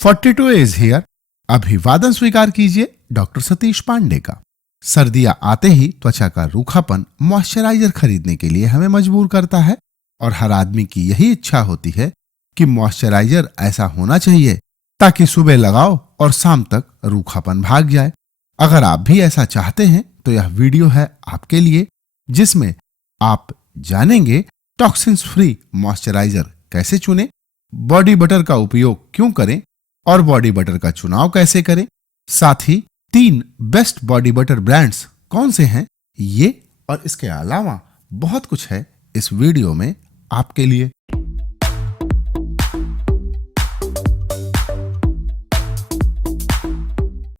42 is here. अभिवादन स्वीकार कीजिए डॉक्टर सतीश पांडे का। सर्दियां आते ही त्वचा का रूखापन मॉइस्चराइजर खरीदने के लिए हमें मजबूर करता है और हर आदमी की यही इच्छा होती है कि मॉइस्चराइजर ऐसा होना चाहिए ताकि सुबह लगाओ और शाम तक रूखापन भाग जाए। अगर आप भी ऐसा चाहते हैं तो यह वीडियो है आपके लिए, जिसमें आप जानेंगे टॉक्सिन्स फ्री मॉइस्चराइजर कैसे चुनें, बॉडी बटर का उपयोग क्यों करें और बॉडी बटर का चुनाव कैसे करें। साथ ही 3 बेस्ट बॉडी बटर ब्रांड्स कौन से हैं, ये और इसके अलावा बहुत कुछ है इस वीडियो में आपके लिए।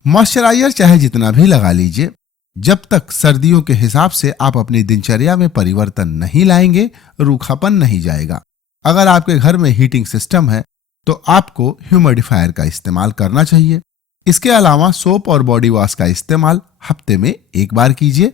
मॉइस्चराइजर चाहे जितना भी लगा लीजिए, जब तक सर्दियों के हिसाब से आप अपनी दिनचर्या में परिवर्तन नहीं लाएंगे, रूखापन नहीं जाएगा। अगर आपके घर में हीटिंग सिस्टम है तो आपको ह्यूमिडिफायर का इस्तेमाल करना चाहिए। इसके अलावा सोप और बॉडी वॉश का इस्तेमाल हफ्ते में एक बार कीजिए,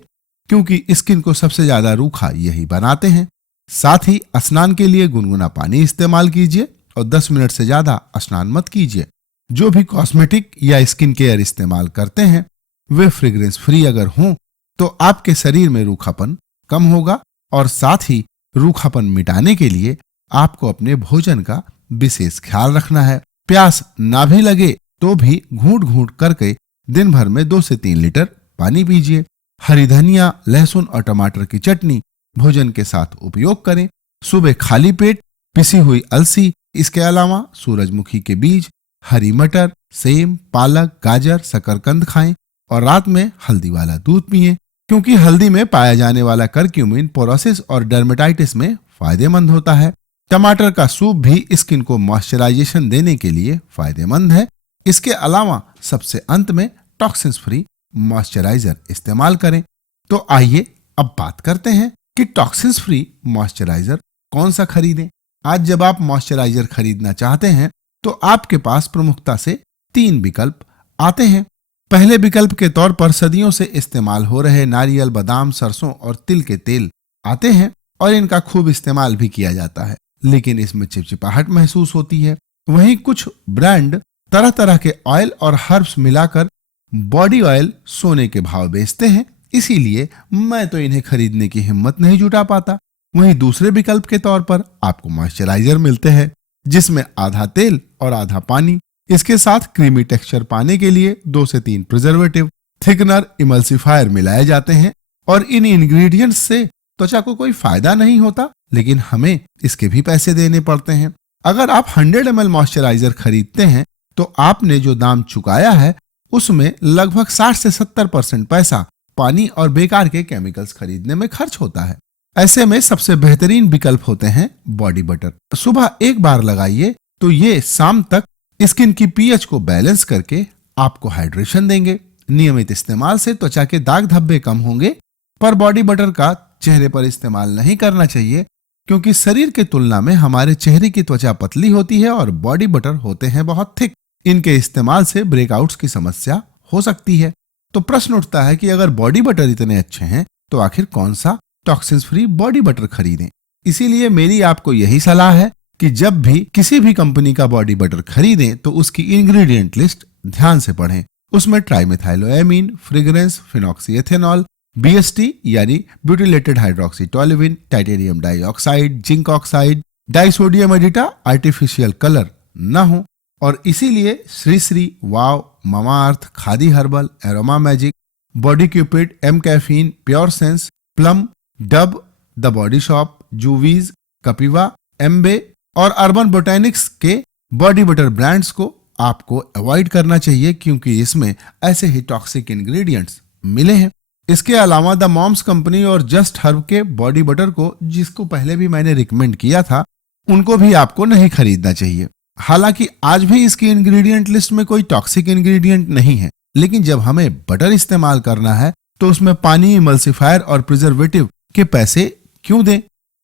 क्योंकि स्किन को सबसे ज्यादा रूखा यही बनाते हैं। साथ ही स्नान के लिए गुनगुना पानी इस्तेमाल कीजिए और 10 मिनट से ज्यादा स्नान मत कीजिए। जो भी कॉस्मेटिक या स्किन केयर इस्तेमाल करते हैं वे फ्रेग्रेंस फ्री अगर हों तो आपके शरीर में रूखापन कम होगा। और साथ ही रूखापन मिटाने के लिए आपको अपने भोजन का विशेष ख्याल रखना है। प्यास ना भी लगे तो भी घूंट घूंट करके दिन भर में 2 से 3 लीटर पानी पीजिए। हरी धनिया, लहसुन और टमाटर की चटनी भोजन के साथ उपयोग करें। सुबह खाली पेट पिसी हुई अलसी, इसके अलावा सूरजमुखी के बीज, हरी मटर, सेम, पालक, गाजर, शकरकंद खाएं और रात में हल्दी वाला दूध पिएं, क्योंकि हल्दी में पाया जाने वाला करक्यूमिन पोरोसिस और डर्मेटाइटिस में फायदेमंद होता है। टमाटर का सूप भी स्किन को मॉइस्चराइजेशन देने के लिए फायदेमंद है। इसके अलावा सबसे अंत में टॉक्सिन्स फ्री मॉइस्चराइजर इस्तेमाल करें। तो आइए अब बात करते हैं कि टॉक्सिन्स फ्री मॉइस्चराइजर कौन सा खरीदें। आज जब आप मॉइस्चराइजर खरीदना चाहते हैं तो आपके पास प्रमुखता से 3 विकल्प आते हैं। पहले विकल्प के तौर पर सदियों से इस्तेमाल हो रहे नारियल, बादाम, सरसों और तिल के तेल आते हैं और इनका खूब इस्तेमाल भी किया जाता है, लेकिन इसमें चिपचिपाहट महसूस होती है। वहीं कुछ ब्रांड तरह तरह के ऑयल और हर्ब्स मिलाकर बॉडी ऑयल सोने के भाव बेचते हैं, इसीलिए मैं तो इन्हें खरीदने की हिम्मत नहीं जुटा पाता। वहीं दूसरे विकल्प के तौर पर आपको मॉइस्चराइजर मिलते हैं, जिसमें आधा तेल और आधा पानी, इसके साथ क्रीमी टेक्सचर पाने के लिए 2 से 3 प्रिजर्वेटिव, थिकनर, इमल्सिफायर मिलाए जाते हैं। और इन इंग्रेडिएंट्स से त्वचा को कोई फायदा नहीं होता, लेकिन हमें इसके भी पैसे देने पड़ते हैं। अगर आप 100 ml मॉइस्चराइजर खरीदते हैं तो आपने जो दाम चुकाया है उसमें लगभग 60 से 70% पैसा पानी और बेकार के केमिकल्स खरीदने में खर्च होता है। ऐसे में सबसे बेहतरीन विकल्प होते हैं बॉडी बटर। सुबह एक बार लगाइए तो ये शाम तक स्किन की पीएच को बैलेंस करके आपको हाइड्रेशन देंगे। नियमित इस्तेमाल से त्वचा के दाग धब्बे कम होंगे, पर बॉडी बटर का चेहरे पर इस्तेमाल नहीं करना चाहिए, क्योंकि शरीर के तुलना में हमारे चेहरे की त्वचा पतली होती है और बॉडी बटर होते हैं बहुत थिक। इनके इस्तेमाल से ब्रेकआउट्स की समस्या हो सकती है। तो प्रश्न उठता है कि अगर बॉडी बटर इतने अच्छे हैं तो आखिर कौन सा टॉक्सिन्स फ्री बॉडी बटर खरीदें। इसीलिए मेरी आपको यही सलाह है कि जब भी किसी भी कंपनी का बॉडी बटर खरीदें तो उसकी इंग्रेडिएंट लिस्ट ध्यान से पढ़ें। उसमें ट्राइमेथाइलोएमीन, फ्रेग्रेंस, फिनॉक्सीएथेनॉल, बीएसटी यानी butylated hydroxy toluene, titanium dioxide, zinc oxide, disodium EDTA, artificial colour न हो। और इसीलिए श्री श्री, वाव, Mamaearth, Khadi Herbal, Aroma Magic, Body Cupid, M Caffeine, Pure Sense, Plum, Dove, The Body Shop, जूवीज, कपिवा, एम्बे और अर्बन बोटेनिक्स के बॉडी बटर ब्रांड्स को आपको अवॉइड करना चाहिए, क्योंकि इसमें ऐसे ही टॉक्सिक इंग्रेडिएंट्स मिले हैं। इसके अलावा द मॉम्स कंपनी और जस्ट हर्ब के बॉडी बटर को, जिसको पहले भी मैंने रिकमेंड किया था, उनको भी आपको नहीं खरीदना चाहिए। हालांकि आज भी इसकी इंग्रेडिएंट लिस्ट में कोई टॉक्सिक इंग्रेडिएंट नहीं है, लेकिन जब हमें बटर इस्तेमाल करना है तो उसमें पानी, इमल्सिफायर और प्रिजर्वेटिव के पैसे क्यों दें।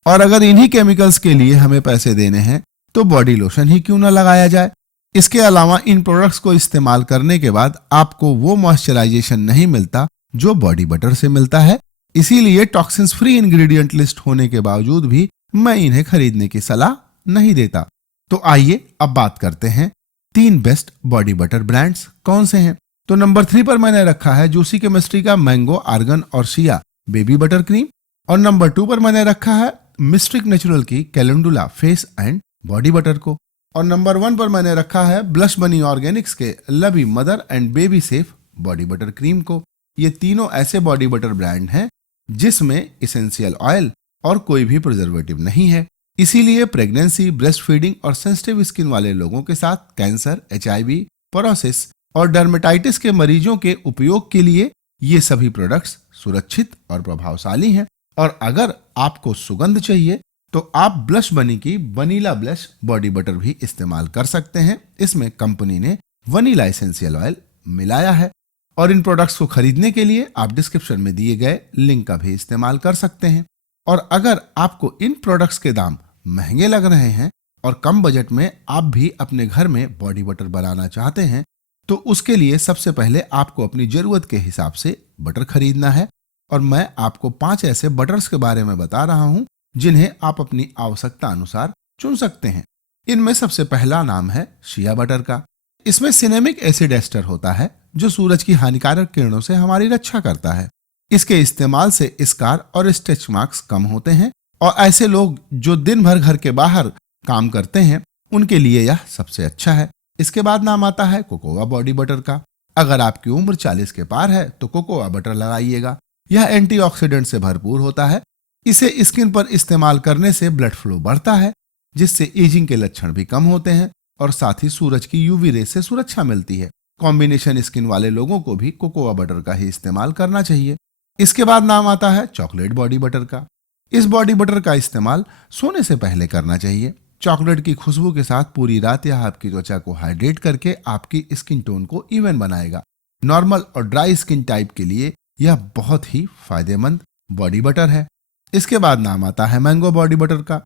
और अगर इन्हीं केमिकल्स के लिए हमें पैसे देने हैं तो बॉडी लोशन ही क्यों ना लगाया जाए। इसके अलावा इन प्रोडक्ट्स को इस्तेमाल करने के बाद आपको वो मॉइस्चराइजेशन नहीं मिलता जो बॉडी बटर से मिलता है। इसीलिए टॉक्सिन्स फ्री इंग्रेडिएंट लिस्ट होने के बावजूद भी मैं इन्हें खरीदने की सलाह नहीं देता। तो आइए अब बात करते हैं 3 बेस्ट बॉडी बटर ब्रांड्स कौन से हैं। तो नंबर 3 पर मैंने रखा है जूसी केमिस्ट्री का मैंगो, आर्गन और शिया बेबी बटर क्रीम। और नंबर 2 पर मैंने रखा है मिस्ट्रिक नेचुरल की calendula face and body butter को। और नंबर 1 पर मैंने रखा है ब्लश बनी ऑर्गेनिक्स के लवी mother and baby safe body butter cream को। ये तीनों ऐसे बॉडी बटर ब्रांड हैं जिसमें एसेंशियल ऑयल और कोई भी प्रिजर्वेटिव नहीं है, इसीलिए प्रेगनेंसी, ब्रेस्ट फीडिंग और सेंसिटिव स्किन वाले लोगों के साथ कैंसर, HIV, पोरोसिस और डर्मेटाइटिस के मरीजों के उपयोग के लिए ये सभी प्रोडक्ट्स सुरक्षित और प्रभावशाली हैं। और अगर आपको सुगंध चाहिए तो आप ब्लश बनी की वनीला ब्लश बॉडी बटर भी इस्तेमाल कर सकते हैं। इसमें कंपनी ने वनीला एसेंशियल ऑयल मिलाया है। और इन प्रोडक्ट्स को खरीदने के लिए आप डिस्क्रिप्शन में दिए गए लिंक का भी इस्तेमाल कर सकते हैं। और अगर आपको इन प्रोडक्ट्स के दाम महंगे लग रहे हैं और कम बजट में आप भी अपने घर में बॉडी बटर बनाना चाहते हैं तो उसके लिए सबसे पहले आपको अपनी जरूरत के हिसाब से बटर खरीदना है। और मैं आपको 5 ऐसे बटर्स के बारे में बता रहा हूं जिन्हें आप अपनी आवश्यकता अनुसार चुन सकते हैं। इनमें सबसे पहला नाम है शिया बटर का। इसमें सिनेमिक एसिड एस्टर होता है जो सूरज की हानिकारक किरणों से हमारी रक्षा करता है। इसके इस्तेमाल से स्कार और स्ट्रेच मार्क्स कम होते हैं और ऐसे लोग जो दिन भर घर के बाहर काम करते हैं उनके लिए यह सबसे अच्छा है। इसके बाद नाम आता है कोकोआ बॉडी बटर का। अगर आपकी उम्र 40 के पार है तो कोकोआ बटर लगाइएगा। यह एंटीऑक्सीडेंट से भरपूर होता है। इसे स्किन पर इस्तेमाल करने से ब्लड फ्लो बढ़ता है जिससे एजिंग के लक्षण भी कम होते हैं और साथ ही सूरज की यूवी रे से सुरक्षा मिलती है। कॉम्बिनेशन स्किन वाले लोगों को भी कोकोआ बटर का ही इस्तेमाल करना चाहिए। इसके बाद नाम आता है चॉकलेट बॉडी बटर का। इस बॉडी बटर का इस्तेमाल सोने से पहले करना चाहिए। चॉकलेट की खुशबू के साथ पूरी रात यह आपकी त्वचा को हाइड्रेट करके आपकी स्किन टोन को इवन बनाएगा। नॉर्मल और ड्राई स्किन टाइप के लिए यह बहुत ही फायदेमंद बॉडी बटर है। इसके बाद नाम आता है मैंगो बॉडी बटर का।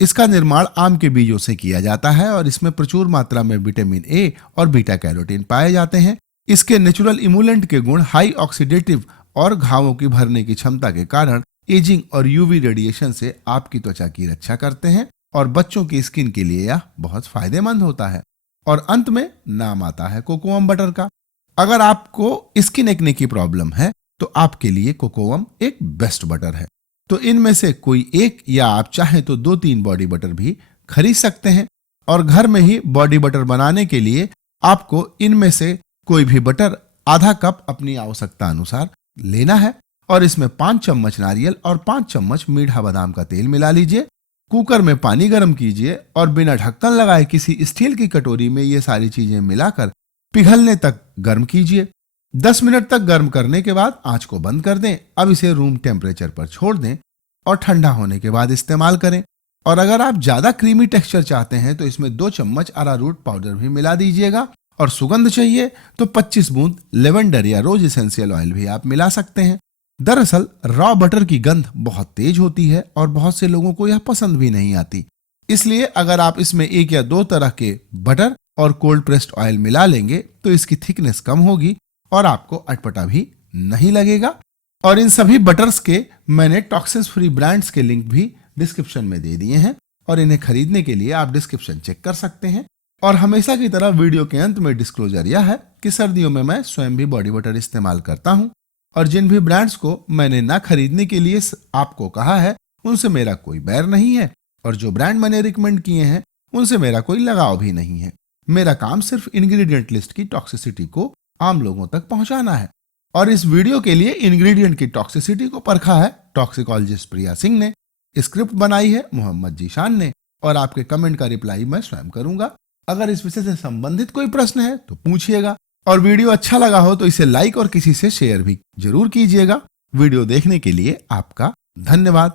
इसका निर्माण आम के बीजों से किया जाता है और इसमें प्रचुर मात्रा में विटामिन ए और बीटा कैरोटीन पाए जाते हैं। इसके नेचुरल इमूलेंट के गुण हाई ऑक्सीडेटिव और घावों की भरने की क्षमता के कारण एजिंग और यूवी रेडिएशन से आपकी त्वचा की रक्षा करते हैं और बच्चों की स्किन के लिए यह बहुत फायदेमंद होता है। और अंत में नाम आता है कोकोअम बटर का। अगर आपको स्किन एक्ने की प्रॉब्लम है तो आपके लिए कोकोअम एक बेस्ट बटर है। तो इनमें से कोई एक या आप चाहें तो 2-3 बॉडी बटर भी खरीद सकते हैं। और घर में ही बॉडी बटर बनाने के लिए आपको इनमें से कोई भी बटर आधा कप अपनी आवश्यकता अनुसार लेना है और इसमें 5 चम्मच नारियल और 5 चम्मच मीठा बादाम का तेल मिला लीजिए। कुकर में पानी गर्म कीजिए और बिना ढक्कन लगाए किसी स्टील की कटोरी में ये सारी चीजें मिलाकर पिघलने तक गर्म कीजिए। 10 मिनट तक गर्म करने के बाद आंच को बंद कर दें। अब इसे रूम टेम्परेचर पर छोड़ दें और ठंडा होने के बाद इस्तेमाल करें। और अगर आप ज्यादा क्रीमी टेक्सचर चाहते हैं तो इसमें 2 चम्मच अरारूट पाउडर भी मिला दीजिएगा। और सुगंध चाहिए तो 25 बूंद लेवेंडर या रोज एसेंशियल ऑयल भी आप मिला सकते हैं। दरअसल रॉ बटर की गंध बहुत तेज होती है और बहुत से लोगों को यह पसंद भी नहीं आती। इसलिए अगर आप इसमें 1 या 2 तरह के बटर और कोल्ड प्रेस्ड ऑयल मिला लेंगे तो इसकी थिकनेस कम होगी और आपको अटपटा भी नहीं लगेगा। और इन सभी बटर्स के मैंने टॉक्सिस फ्री ब्रांड्स के लिंक भी डिस्क्रिप्शन में दे दिए हैं और इन्हें खरीदने के लिए आप डिस्क्रिप्शन चेक कर सकते हैं। और हमेशा की तरह वीडियो के अंत में डिस्क्लोजर यह है कि सर्दियों में मैं स्वयं भी बॉडी बटर इस्तेमाल करता हूं और जिन भी ब्रांड्स को मैंने ना खरीदने के लिए आपको कहा है उनसे मेरा कोई बैर नहीं है और जो ब्रांड मैंने रिकमेंड किए हैं उनसे मेरा कोई लगाव भी नहीं है। मेरा काम सिर्फ इंग्रेडिएंट लिस्ट की टॉक्सिसिटी को आम लोगों तक पहुंचाना है। और इस वीडियो के लिए इंग्रेडिएंट की टॉक्सिसिटी को परखा है टॉक्सिकोलॉजिस्ट प्रिया सिंह ने, स्क्रिप्ट बनाई है मोहम्मद जीशान ने और आपके कमेंट का रिप्लाई मैं स्वयं करूंगा। अगर इस विषय से संबंधित कोई प्रश्न है तो पूछिएगा और वीडियो अच्छा लगा हो तो इसे लाइक और किसी से शेयर भी जरूर कीजिएगा। वीडियो देखने के लिए आपका धन्यवाद।